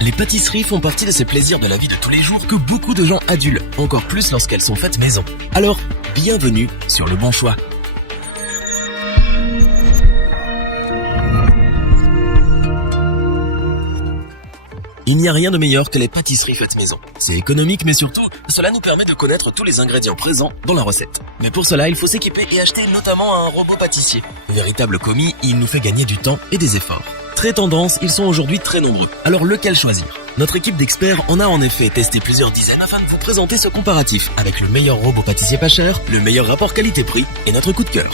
Les pâtisseries font partie de ces plaisirs de la vie de tous les jours que beaucoup de gens adulent, encore plus lorsqu'elles sont faites maison. Alors, bienvenue sur Le Bon Choix. Il n'y a rien de meilleur que les pâtisseries faites maison. C'est économique, mais surtout, cela nous permet de connaître tous les ingrédients présents dans la recette. Mais pour cela, il faut s'équiper et acheter notamment un robot pâtissier. Véritable commis, il nous fait gagner du temps et des efforts. Très tendance, ils sont aujourd'hui très nombreux. Alors lequel choisir? Notre équipe d'experts en a en effet testé plusieurs dizaines afin de vous présenter ce comparatif avec le meilleur robot pâtissier pas cher, le meilleur rapport qualité-prix et notre coup de cœur.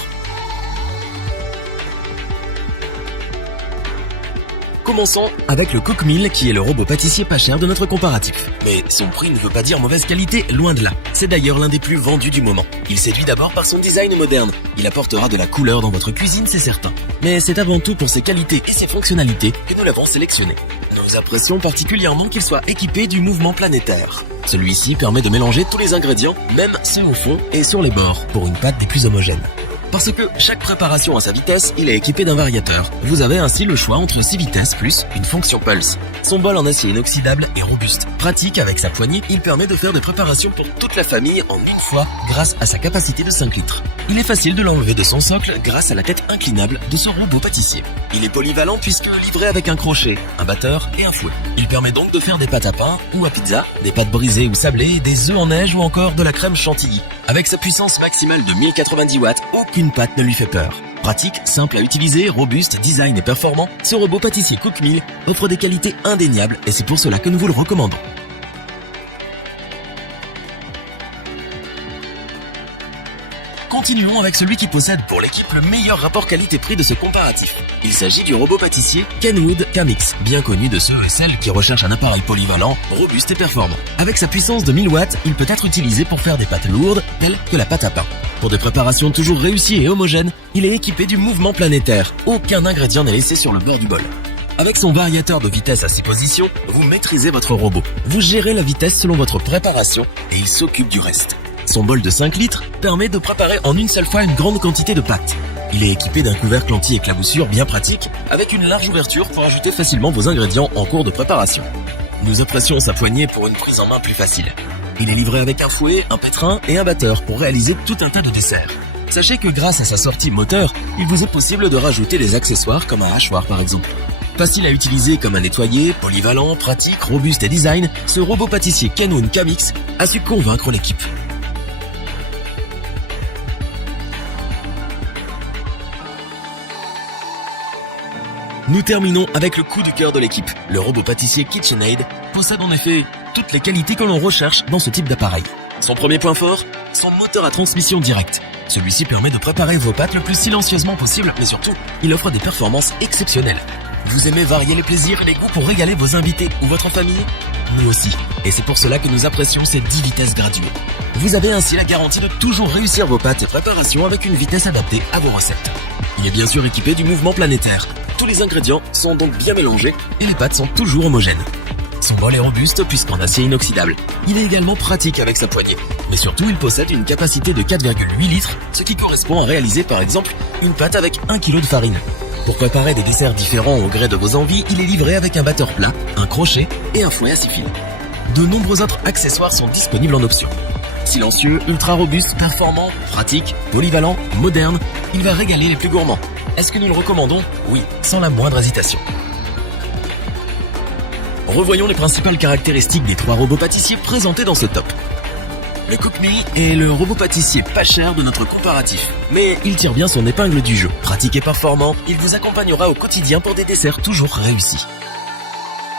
Commençons avec le Cookmill qui est le robot pâtissier pas cher de notre comparatif. Mais son prix ne veut pas dire mauvaise qualité, loin de là. C'est d'ailleurs l'un des plus vendus du moment. Il séduit d'abord par son design moderne. Il apportera de la couleur dans votre cuisine, c'est certain. Mais c'est avant tout pour ses qualités et ses fonctionnalités que nous l'avons sélectionné. Nous apprécions particulièrement qu'il soit équipé du mouvement planétaire. Celui-ci permet de mélanger tous les ingrédients, même ceux au fond et sur les bords, pour une pâte des plus homogènes. Parce que chaque préparation a sa vitesse, il est équipé d'un variateur. Vous avez ainsi le choix entre 6 vitesses plus une fonction pulse. Son bol en acier inoxydable est robuste. Pratique avec sa poignée, il permet de faire des préparations pour toute la famille en une fois grâce à sa capacité de 5 litres. Il est facile de l'enlever de son socle grâce à la tête inclinable de ce robot pâtissier. Il est polyvalent puisque livré avec un crochet, un batteur et un fouet. Il permet donc de faire des pâtes à pain ou à pizza, des pâtes brisées ou sablées, des œufs en neige ou encore de la crème chantilly. Avec sa puissance maximale de 1090 watts, aucune pâte ne lui fait peur. Pratique, simple à utiliser, robuste, design et performant, ce robot pâtissier Cookmill offre des qualités indéniables et c'est pour cela que nous vous le recommandons. Continuons avec celui qui possède pour l'équipe le meilleur rapport qualité-prix de ce comparatif. Il s'agit du robot pâtissier Kenwood Camix, bien connu de ceux et celles qui recherchent un appareil polyvalent, robuste et performant. Avec sa puissance de 1000 watts, il peut être utilisé pour faire des pâtes lourdes, telles que la pâte à pain. Pour des préparations toujours réussies et homogènes, il est équipé du mouvement planétaire. Aucun ingrédient n'est laissé sur le bord du bol. Avec son variateur de vitesse à 6 positions, vous maîtrisez votre robot. Vous gérez la vitesse selon votre préparation et il s'occupe du reste. Son bol de 5 litres permet de préparer en une seule fois une grande quantité de pâtes. Il est équipé d'un couvercle anti-éclaboussure bien pratique, avec une large ouverture pour ajouter facilement vos ingrédients en cours de préparation. Nous apprécions sa poignée pour une prise en main plus facile. Il est livré avec un fouet, un pétrin et un batteur pour réaliser tout un tas de desserts. Sachez que grâce à sa sortie moteur, il vous est possible de rajouter des accessoires comme un hachoir par exemple. Facile à utiliser comme un nettoyer, polyvalent, pratique, robuste et design, ce robot pâtissier Kenwood Camix a su convaincre l'équipe. Nous terminons avec le coup du cœur de l'équipe. Le robot pâtissier KitchenAid possède en effet toutes les qualités que l'on recherche dans ce type d'appareil. Son premier point fort, son moteur à transmission directe. Celui-ci permet de préparer vos pâtes le plus silencieusement possible, mais surtout, il offre des performances exceptionnelles. Vous aimez varier les plaisirs et les goûts pour régaler vos invités ou votre famille? Nous aussi. Et c'est pour cela que nous apprécions ces 10 vitesses graduées. Vous avez ainsi la garantie de toujours réussir vos pâtes et préparations avec une vitesse adaptée à vos recettes. Il est bien sûr équipé du mouvement planétaire. Tous les ingrédients sont donc bien mélangés et les pâtes sont toujours homogènes. Son bol est robuste puisqu'en acier inoxydable. Il est également pratique avec sa poignée. Mais surtout, il possède une capacité de 4,8 litres, ce qui correspond à réaliser par exemple une pâte avec 1 kg de farine. Pour préparer des desserts différents au gré de vos envies, il est livré avec un batteur plat, un crochet et un fouet à 6 fils. De nombreux autres accessoires sont disponibles en option. Silencieux, ultra robuste, performant, pratique, polyvalent, moderne, il va régaler les plus gourmands. Est-ce que nous le recommandons? Oui, sans la moindre hésitation. Revoyons les principales caractéristiques des 3 robots pâtissiers présentés dans ce top. Le Cookmill est le robot pâtissier pas cher de notre comparatif, mais il tire bien son épingle du jeu. Pratique et performant, il vous accompagnera au quotidien pour des desserts toujours réussis.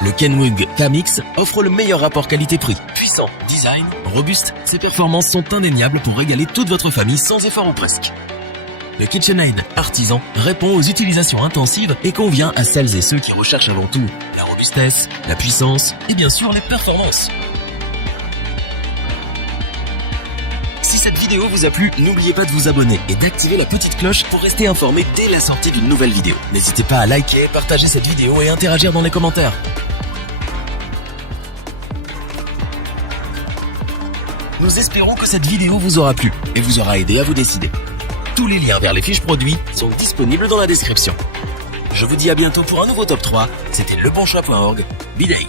Le Kenwood Camix offre le meilleur rapport qualité-prix. Puissant, design, robuste, ses performances sont indéniables pour régaler toute votre famille sans effort ou presque. Le KitchenAid artisan répond aux utilisations intensives et convient à celles et ceux qui recherchent avant tout la robustesse, la puissance et bien sûr les performances. Si cette vidéo vous a plu, n'oubliez pas de vous abonner et d'activer la petite cloche pour rester informé dès la sortie d'une nouvelle vidéo. N'hésitez pas à liker, partager cette vidéo et interagir dans les commentaires. Nous espérons que cette vidéo vous aura plu et vous aura aidé à vous décider. Tous les liens vers les fiches produits sont disponibles dans la description. Je vous dis à bientôt pour un nouveau top 3. C'était lebonchoix.org. Bidei.